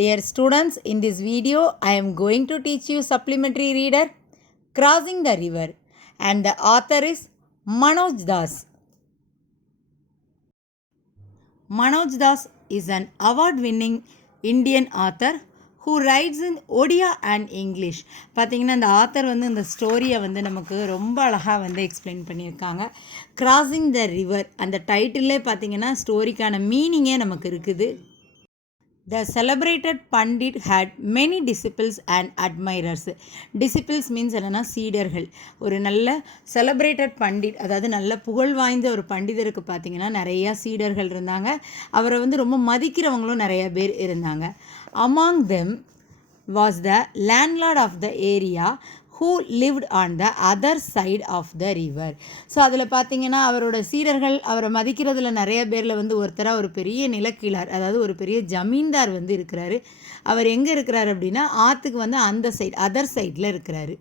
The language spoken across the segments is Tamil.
Dear students, in this video I am going to teach you supplementary reader Crossing the River, and the author is Manoj Das. Manoj Das is an award-winning Indian author who writes in Odia and English. பார்த்தீங்கன்னா இந்த ஆத்தர் வந்து இந்த ஸ்டோரியை வந்து நமக்கு ரொம்ப அழகாக வந்து எக்ஸ்பிளைன் பண்ணியிருக்காங்க. கிராசிங் த ரிவர் அந்த டைட்டிலே பார்த்தீங்கன்னா ஸ்டோரிக்கான மீனிங்கே நமக்கு இருக்குது. The celebrated Pandit had many disciples and admirers. Disciples means என்னன்னா சீடர்கள். ஒரு நல்ல செலிப்ரேட்டட் பண்டிட், அதாவது நல்ல புகழ் வாய்ந்த ஒரு பண்டிதருக்கு பார்த்தீங்கன்னா நிறையா சீடர்கள் இருந்தாங்க. அவரை வந்து ரொம்ப மதிக்கிறவங்களும் நிறைய பேர் இருந்தாங்க. Among them was the landlord of the area who lived on the other side of the river. So அதில் பார்த்தீங்கன்னா அவரோட சீடர்கள் அவரை மதிக்கிறதுல நிறைய பேரில் வந்து ஒருத்தராக ஒரு பெரிய நிலக்கீழார், அதாவது ஒரு பெரிய ஜமீன்தார் வந்து இருக்கிறாரு. அவர் எங்கே இருக்கிறார் அப்படின்னா ஆற்றுக்கு வந்து அந்த சைடு அதர் சைடில் இருக்கிறாரு.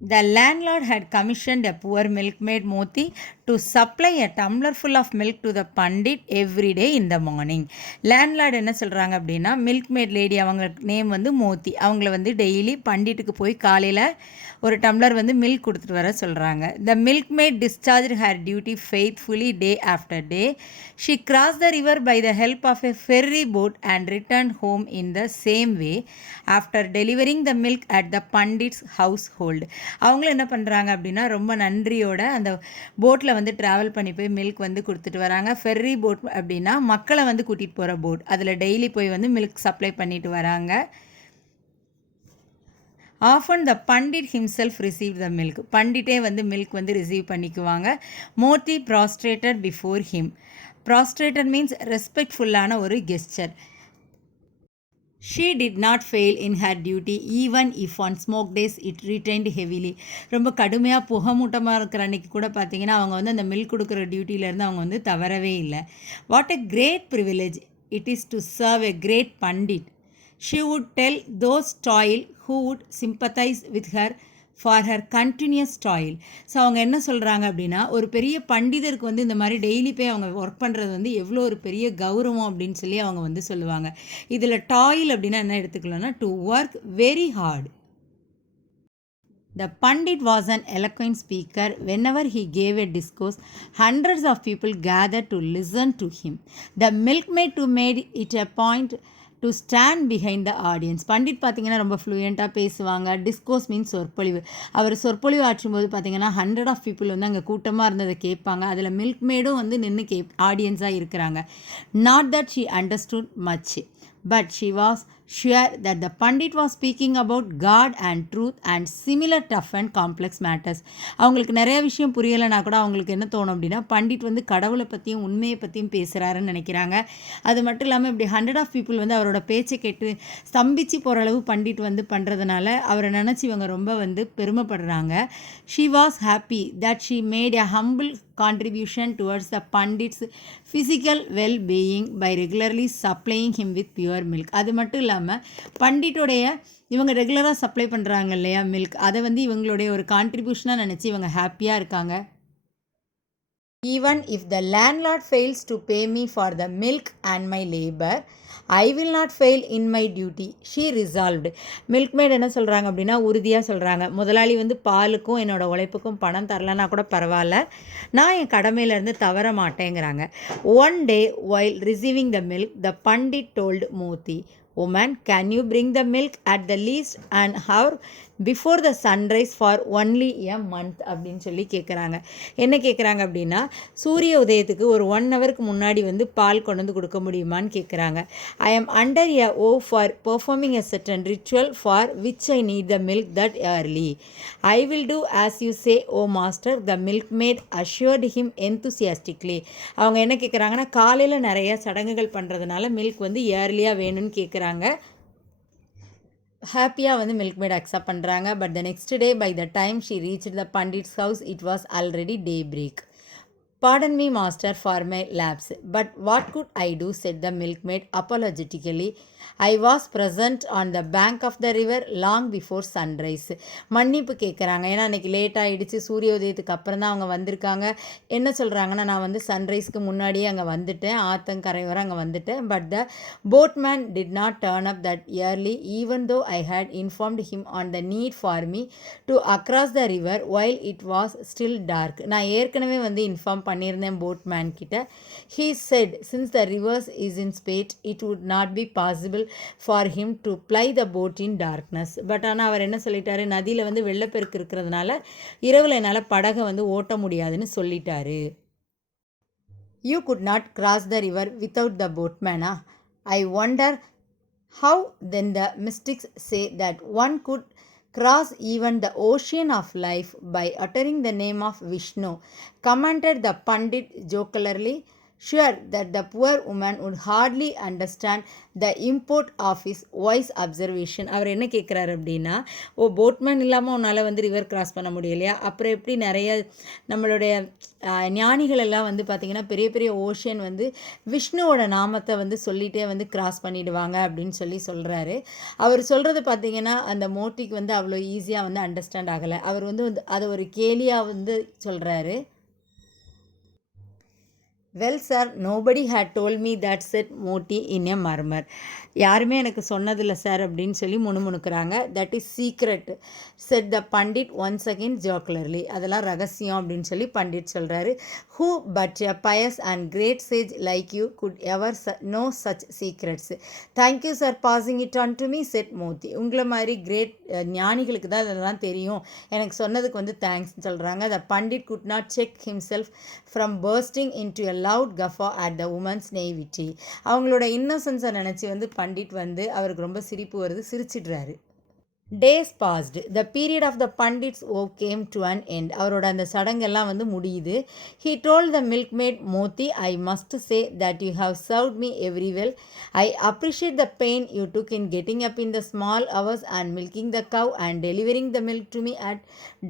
The landlord had commissioned a poor milkmaid Moti to supply a tumbler full of milk to the pandit every day in the morning. landlord என்ன சொல்கிறாங்க அப்படின்னா மில்க்மேட் லேடி, அவங்க நேம் வந்து மோத்தி, அவங்கள வந்து டெய்லி பண்டிட்டுக்கு போய் காலையில் ஒரு டம்ளர் வந்து மில்க் கொடுத்துட்டு வர சொல்கிறாங்க. The milkmaid discharged her duty faithfully day after day. She crossed the river by the help of a ferry boat and returned home in the same way after delivering the milk at the pandit's household. அவங்களும் என்ன பண்ணுறாங்க அப்படின்னா ரொம்ப நன்றியோட அந்த போட்டில் வந்து ட்ராவல் பண்ணி போய் மில்க் வந்து கொடுத்துட்டு வராங்க. ஃபெர்ரி போட் அப்படின்னா மக்களை வந்து கூட்டிகிட்டு போகிற போட், அதில் டெய்லி போய் வந்து மில்க் சப்ளை பண்ணிட்டு வராங்க. Often the Pandit himself receive the milk, பண்டிட்டே வந்து மில்க் வந்து ரிசீவ் பண்ணிக்குவாங்க. Moti prostrated before him, prostrated means ரெஸ்பெக்ட்ஃபுல்லான ஒரு gesture. She did not fail in her duty even if on smoke days it retained heavily. ரொம்ப கடுமையாக புகமூட்டமாக இருக்கிற அன்றைக்கி கூட பார்த்தீங்கன்னா அவங்க வந்து அந்த மில்க் கொடுக்குற டியூட்டியிலேருந்து அவங்க வந்து தவறவே இல்லை. What a great privilege it is to serve a great pandit. She would tell those toil who would sympathize with her for her continuous toil. So அவங்க என்ன சொல்கிறாங்க அப்படின்னா ஒரு பெரிய பண்டிதருக்கு வந்து இந்த மாதிரி டெய்லி போய் அவங்க ஒர்க் பண்ணுறது வந்து எவ்வளோ ஒரு பெரிய கௌரவம் அப்படின்னு சொல்லி அவங்க வந்து சொல்லுவாங்க. இதில் டாயில் அப்படின்னா என்ன எடுத்துக்கலாம்னா to work very hard. The Pandit was an eloquent speaker. Whenever he gave a discourse, hundreds of people gathered to listen to him. The milkmaid too made it a point to stand behind the audience. Pandit பார்த்திங்கன்னா ரொம்ப ஃப்ளூயண்ட்டாக பேசுவாங்க. டிஸ்கோஸ் மீன்ஸ் சொற்பொழிவு. அவர் சொற்பொழிவு ஆற்றும்போது பார்த்திங்கன்னா 100 ஆஃப் பீப்புள் வந்து அங்கே கூட்டமாக இருந்ததை கேட்பாங்க. அதில் மில்க்மேடும் வந்து நின்று ஆடியன்ஸாக இருக்கிறாங்க. Not that she understood much, but she was sure that the Pandit was speaking about God and truth and similar tough and complex matters. அவங்களுக்கு நிறைய விஷயம் புரியலைனா கூட அவங்களுக்கு என்ன தோணும் அப்படின்னா பண்டிட் வந்து கடவுளை பற்றியும் உண்மையை பற்றியும் பேசுகிறாருன்னு நினைக்கிறாங்க. அது மட்டும் இல்லாமல் இப்படி 100 ஆஃப் பீப்புள் வந்து அவரோட பேச்சை கேட்டு ஸ்தம்பிச்சு போகிற அளவு பண்டிட் வந்து பண்ணுறதுனால அவரை நினச்சி இவங்க ரொம்ப வந்து பெருமைப்படுறாங்க. She was happy that she made a humble contribution towards the Pandit's physical well-being by regularly supplying him with pure milk. அது மட்டும் இல்லாமல் பண்டிட்டோடைய இவங்க ரெகுலராக சப்ளை பண்ணுறாங்க இல்லையா மில்க், அதை வந்து இவங்களுடைய ஒரு கான்ட்ரிபியூஷனாக நினச்சி இவங்க ஹாப்பியாக இருக்காங்க. Even if the landlord fails to pay me for the milk and my labor, I will not fail in my duty, she resolved. மில்க்மேட் என்ன சொல்கிறாங்க அப்படின்னா உறுதியாக சொல்கிறாங்க, முதலாளி வந்து பாலுக்கும் என்னோட உழைப்புக்கும் பணம் தரலன்னா கூட பரவாயில்ல, நான் என் கடமையிலேருந்து தவற மாட்டேங்கிறாங்க. One day while receiving the milk, the Pandit told Moti, woman, can you bring the milk at the least an hour before the sunrise for only a month அப்படின்னு சொல்லி கேட்குறாங்க. என்ன கேட்குறாங்க அப்படின்னா சூரிய உதயத்துக்கு ஒரு 1 ஹவருக்கு முன்னாடி வந்து பால் கொண்டு வந்து கொடுக்க முடியுமான்னு கேட்குறாங்க. ஐ am under a oath for performing a certain ritual for which I need the milk that early. I will do as you say, O master, the milkmaid assured him enthusiastically. அவங்க என்ன கேட்குறாங்கன்னா காலையில் நிறைய சடங்குகள் பண்ணுறதுனால மில்க் வந்து ஏர்லியாக வேணும்னு கேட்குறாங்க. ஹாப்பியாக வந்து மில்க்மேட் அக்செப்ட் பண்ணுறாங்க. But the next day by the time she reached the pandit's house it was already daybreak. Pardon me, master, for my lapse. But what could I do? Said the milkmaid apologetically. I was present on the bank of the river long before sunrise. மன்னிப்பு கேட்குறாங்க. ஏன்னா அன்றைக்கி லேட் ஆகிடுச்சு, சூரிய உதயத்துக்கு அப்புறம் தான் அவங்க வந்திருக்காங்க. என்ன சொல்கிறாங்கன்னா, நான் வந்து சன்ரைஸ்க்கு முன்னாடியே அங்கே வந்துட்டேன், ஆத்தங்கரை வரை அங்கே வந்துட்டேன். But the boatman did not turn up that early even though I had informed him on the need for me to across the river while it was still dark. நான் ஏற்கனவே வந்து இன்ஃபார்ம் பண்ணியிருந்தேன் போட்மேன் கிட்ட. He said since the rivers is in spate it would not be possible for him to ply the boat in darkness. But ஆனால் அவர் என்ன சொல்லிட்டாரு, நதியில் வந்து வெள்ளப்பெருக்கு இருக்கிறதுனால இரவில் என்னால் படகை வந்து ஓட்ட முடியாதுன்னு சொல்லிட்டாரு. You could not cross the river without the போட்மேனா? I wonder how then the mystics say that one could cross even the ocean of life by uttering the name of Vishnu, commented the Pandit jocularly, sure that the poor woman would hardly understand the import of his wise observation. அவர் என்ன கேட்குறாரு அப்படின்னா, போட்மேன் இல்லாமல் உன்னால் வந்து ரிவர் கிராஸ் பண்ண முடியலையா, அப்புறம் எப்படி நிறைய நம்மளுடைய ஞானிகள் எல்லாம் வந்து பார்த்திங்கன்னா பெரிய பெரிய ஓஷன் வந்து விஷ்ணுவோட நாமத்தை வந்து சொல்லிகிட்டே வந்து கிராஸ் பண்ணிவிடுவாங்க அப்படின்னு சொல்கிறாரு. அவர் சொல்கிறது பார்த்திங்கன்னா அந்த மோட்டிக்கு வந்து அவ்வளோ ஈஸியாக வந்து அண்டர்ஸ்டாண்ட் ஆகலை. அவர் வந்து அதை ஒரு கேலியாக வந்து சொல்கிறாரு. Well sir, nobody had told me that said Moti in a murmur. யாருமே எனக்கு சொன்னதில்லை சார் அப்படின்னு சொல்லி முணுமுணுக்கிறாங்க. That is secret said the Pandit once again jocularly. அதெல்லாம் ரகசியம் அப்படின்னு சொல்லி பண்டிட் சொல்கிறாரு. Who but a pious and great sage like you could ever know such secrets. Thank you sir passing it on to me said Moti. உங்களை மாதிரி கிரேட் ஞானிகளுக்கு தான் இதெல்லாம் தெரியும், எனக்கு சொன்னதுக்கு வந்து தேங்க்ஸ்ன்னு சொல்கிறாங்க. The Pandit could not check himself from bursting into a loud guffaw at the woman's naivety. அவங்களோட இன்னசென்ஸை நினச்சி வந்து பண்டிட் வந்து அவருக்கு ரொம்ப சிரிப்பு வருது, சிரிச்சிடுறாரு. Days passed. The period of the Pandit's work came to an end. அவரோட அந்த சடங்கெல்லாம் வந்து முடியுது. He told the milkmaid, Moti, I must say that you have served me very well. I appreciate the pain you took in getting up in the small hours and milking the cow and delivering the milk to me at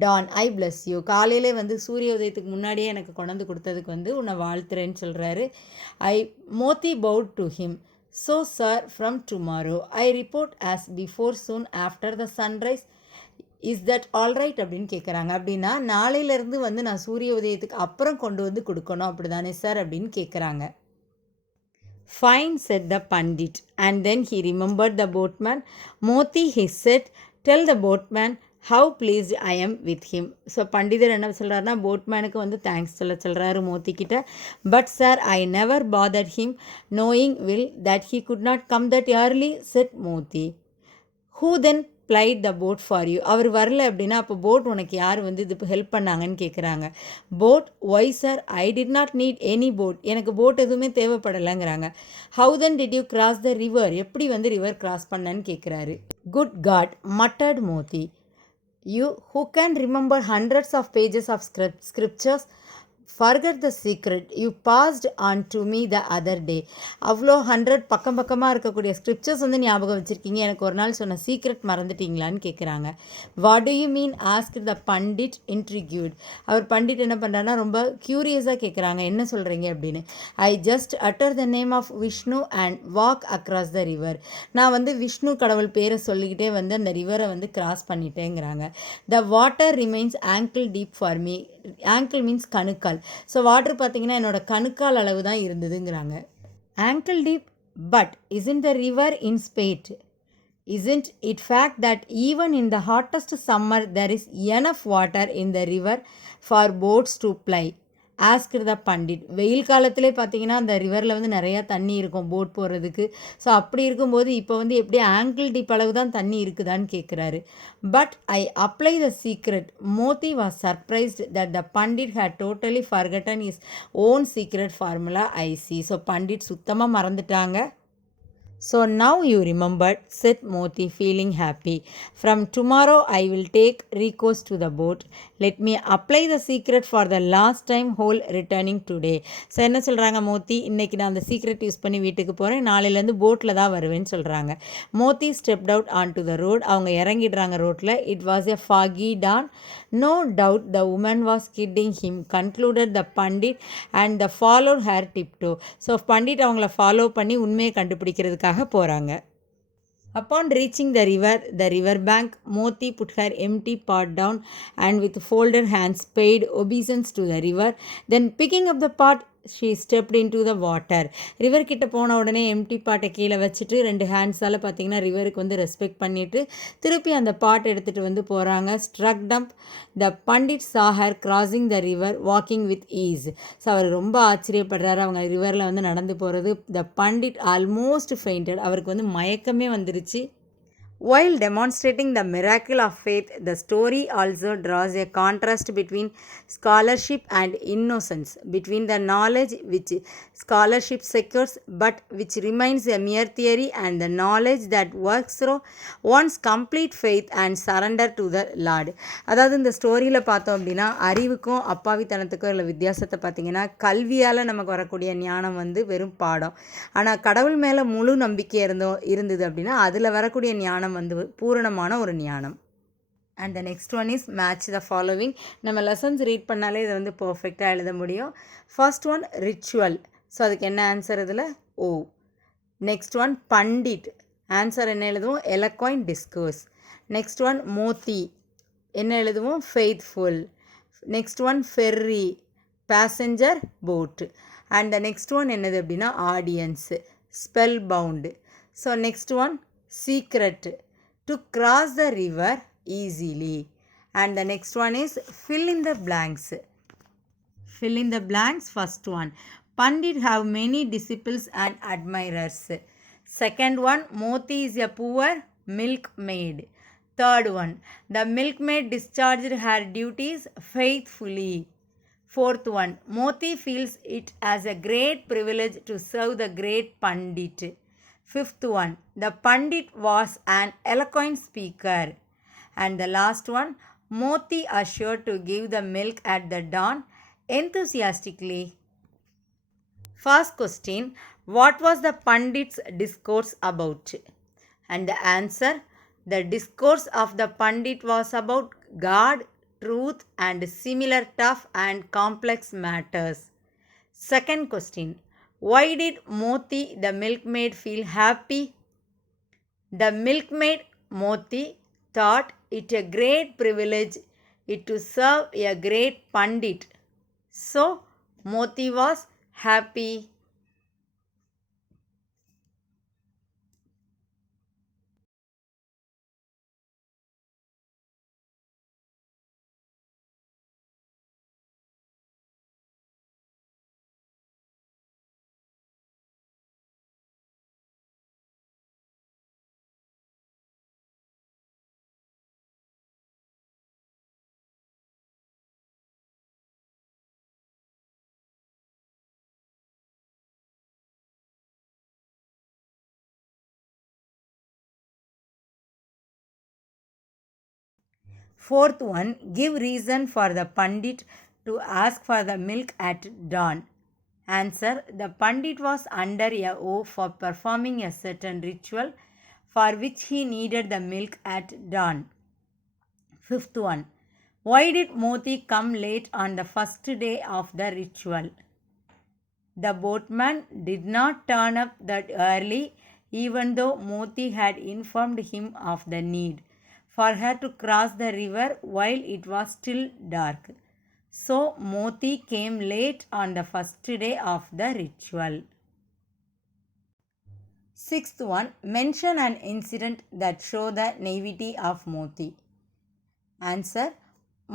dawn. I bless you. காலையிலே வந்து சூரிய உதயத்துக்கு முன்னாடியே எனக்கு கொண்டு கொடுத்ததுக்கு வந்து உன்னை வாழ்த்துறேன்னு சொல்கிறாரு. Moti bowed to him. So sir, from tomorrow I report as before soon after the sunrise. Is that all right அப்படின்னு கேட்குறாங்க. அப்படின்னா நாளையிலேருந்து வந்து நான் சூரிய உதயத்துக்கு அப்புறம் கொண்டு வந்து கொடுக்கணும் அப்படி தானே சார் அப்படின்னு கேட்குறாங்க. Fine, said the Pandit. And then he remembered the boatman. Moti, he said, tell the boatman how pleased I am with him. So பண்டிதர் என்ன சொல்கிறாருன்னா, போட்மேனுக்கு வந்து தேங்க்ஸ் சொல்கிறாரு மோத்திக்கிட்ட. But sir, I never bothered him knowing well that he could not come that early said Moti. Who then plied the boat for you. அவர் வரல அப்படின்னா அப்போ போட் உனக்கு யார் வந்து இது ஹெல்ப் பண்ணாங்கன்னு கேட்குறாங்க. Boat, why sir, I did not need any boat. எனக்கு போட் எதுவுமே தேவைப்படலைங்கிறாங்க. How then did you cross the river. எப்படி வந்து ரிவர் கிராஸ் பண்ணன்னு கேட்குறாரு. Good God, muttered Moti. You who can remember hundreds of pages of scriptures, forget the secret you passed on to me the other day. அவ்வளோ 100 பக்கமாக இருக்கக்கூடிய ஸ்கிரிப்சர்ஸ் வந்து ஞாபகம் வச்சுருக்கீங்க, எனக்கு ஒரு நாள் சொன்ன சீக்ரெட் மறந்துட்டீங்களான்னு கேட்குறாங்க. What do you mean asked the Pandit intrigued. அவர் பண்டிட் என்ன பண்ணுறாருன்னா ரொம்ப க்யூரியஸாக கேட்குறாங்க, என்ன சொல்கிறீங்க அப்படின்னு. I just utter the name of Vishnu and walk across the river. நான் வந்து விஷ்ணு கடவுள் பேரை சொல்லிக்கிட்டே வந்து அந்த ரிவரை வந்து கிராஸ் பண்ணிட்டேங்கிறாங்க. The water remains ankle deep for me. Ankle means கணுக்கால். ஸோ வாட்டர் பார்த்தீங்கன்னா என்னோட கணுக்கால் அளவு தான் இருந்ததுங்கிறாங்க. Ankle deep, but isn't the river in spate? Isn't it fact that even in the hottest summer there is enough water in the river for boats to ply? Asked the Pandit. வெயில் காலத்திலே பார்த்தீங்கன்னா அந்த ரிவரில் வந்து நிறையா தண்ணி இருக்கும் போட் போகிறதுக்கு. ஸோ அப்படி இருக்கும்போது இப்போ வந்து எப்படி ஆங்கிள் டீப் அளவு தான் தண்ணி இருக்குதான்னு கேட்குறாரு. But I apply the secret. Moti was surprised that the pandit had totally forgotten his own secret formula I see. So pandit சுத்தமாக மறந்துட்டாங்க. So now you remembered, said Moti, feeling happy. From tomorrow I will take recourse to the boat. Let me apply the secret for the last time whole returning today. So என்ன சொல்கிறாங்க மோத்தி, இன்றைக்கி நான் அந்த சீக்ரெட் யூஸ் பண்ணி வீட்டுக்கு போகிறேன், நாளையிலேருந்து போட்டில் தான் வருவேன்னு சொல்கிறாங்க. Moti stepped out onto the road. அவங்க இறங்கிடுறாங்க ரோட்டில். It was a foggy dawn. No doubt the woman was kidding him, concluded the Pandit and the followed her tiptoe. So Pandit அவங்கள ஃபாலோ பண்ணி உண்மையை கண்டுபிடிக்கிறதுக்காக போகிறாங்க. Upon reaching the river bank, Moti put her empty pot down and with folded hands paid obeisance to the river. Then picking up the pot, she stepped into the water. River கிட்ட போன உடனே எம்டி பாட்டை கீழே வச்சுட்டு 2 ஹேண்ட்ஸால் பார்த்தீங்கன்னா ரிவருக்கு வந்து ரெஸ்பெக்ட் பண்ணிவிட்டு திருப்பி அந்த பாட் எடுத்துகிட்டு வந்து போகிறாங்க. Struck dump the Pandit saw her crossing the river walking with ease. So அவர் ரொம்ப ஆச்சரியப்படுறாரு அவங்க ரிவரில் வந்து நடந்து போகிறது. The Pandit almost fainted. அவருக்கு வந்து மயக்கமே வந்துருச்சு. While demonstrating the miracle of faith, the story also draws a contrast between scholarship and innocence, between the knowledge which scholarship secures but which remains a mere theory and the knowledge that works through one's complete faith and surrender to the Lord. அதாவது இந்த ஸ்டோரியில் பார்த்தோம் அப்படின்னா அறிவுக்கும் அப்பாவித்தனத்துக்கும் உள்ள வித்தியாசத்தை பார்த்தீங்கன்னா, கல்வியால் நமக்கு வரக்கூடிய ஞானம் வந்து வெறும் பாடம், ஆனால் கடவுள் மேலே முழு நம்பிக்கை இருந்தது அப்படின்னா அதில் வரக்கூடிய ஞானம் வந்து பூரணமான ஒரு ஞானம். And the next one is match the following. நம்ம லெசன்ஸ் ரீட் பண்ணாலே இதை வந்து பர்ஃபெக்டாக எழுத முடியும். First one ritual. ஸோ அதுக்கு என்ன ஆன்சர் இதில்? Oh. Next one Pandit. Answer என்ன எழுதுவோம்? Eloquent discourse. Next one Moti. என்ன எழுதுவோம்? Faithful. Next one ferry, passenger boat. And the next one என்னது அப்படின்னா audience, spellbound. So next one secret, to cross the river easily. And the next one is fill in the blanks. Fill in the blanks. First one, Pandit have many disciples and admirers. Second one, Moti is a poor milkmaid. Third one, the milkmaid discharged her duties faithfully. Fourth one, Moti feels it as a great privilege to serve the great Pandit. Fifth one, the Pandit was an eloquent speaker. And the last one, Moti assured to give the milk at the dawn enthusiastically. First question, what was the Pandit's discourse about? And the answer, the discourse of the Pandit was about God, truth and similar tough and complex matters. Second question, why did Moti the milkmaid feel happy? The milkmaid Moti thought it a great privilege to serve a great Pandit. So Moti was happy. Fourth one, give reason for the Pandit to ask for the milk at dawn. Answer, the Pandit was under a oath for performing a certain ritual for which he needed the milk at dawn. Fifth one, why did Moti come late on the first day of the ritual? The boatman did not turn up that early, even though Moti had informed him of the need for her to cross the river while it was still dark. So Moti came late on the first day of the ritual. Sixth one, mention an incident that show the naivety of Moti. Answer,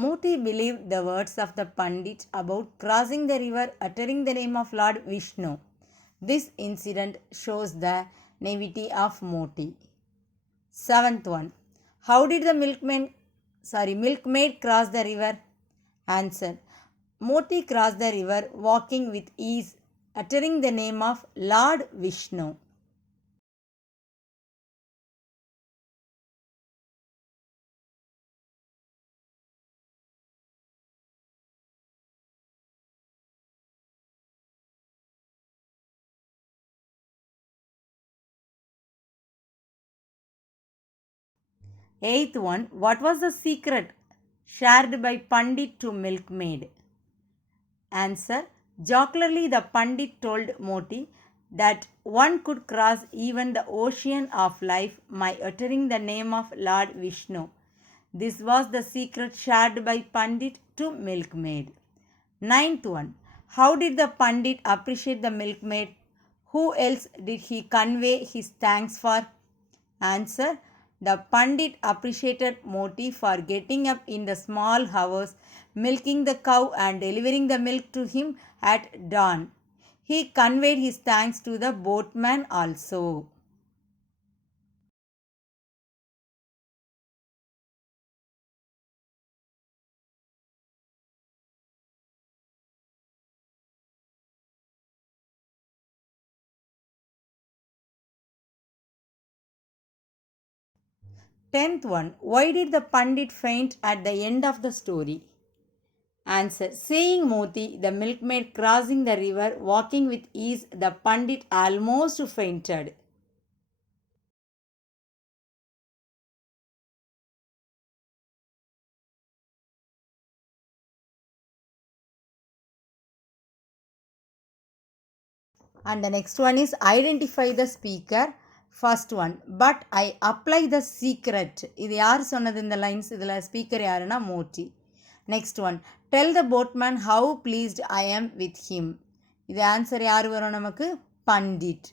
Moti believed the words of the Pandit about crossing the river uttering the name of Lord Vishnu. This incident shows the naivety of Moti. Seventh one, how did the milkmaid cross the river? Answer, Moti crossed the river walking with ease, uttering the name of Lord Vishnu. Eighth one, what was the secret shared by Pandit to milkmaid? Answer, jocularly the Pandit told Moti that one could cross even the ocean of life by uttering the name of Lord Vishnu. This was the secret shared by Pandit to milkmaid. Ninth one, how did the Pandit appreciate the milkmaid? Who else did he convey his thanks for? Answer, the Pandit appreciated Moti for getting up in the small hours, milking the cow and delivering the milk to him at dawn. He conveyed his thanks to the boatman also. Tenth one, why did the Pandit faint at the end of the story? Answer, seeing Moti, the milkmaid, crossing the river, walking with ease, the Pandit almost fainted. And the next one is identify the speaker. First one, but I apply the secret. இது யார் சொன்னது இந்த லைன்ஸ்? இதில் ஸ்பீக்கர் யாருன்னா Moti. Next one, tell the boatman how pleased I am with him. இது ஆன்சர் யார் வரும் நமக்கு? பண்டிட்.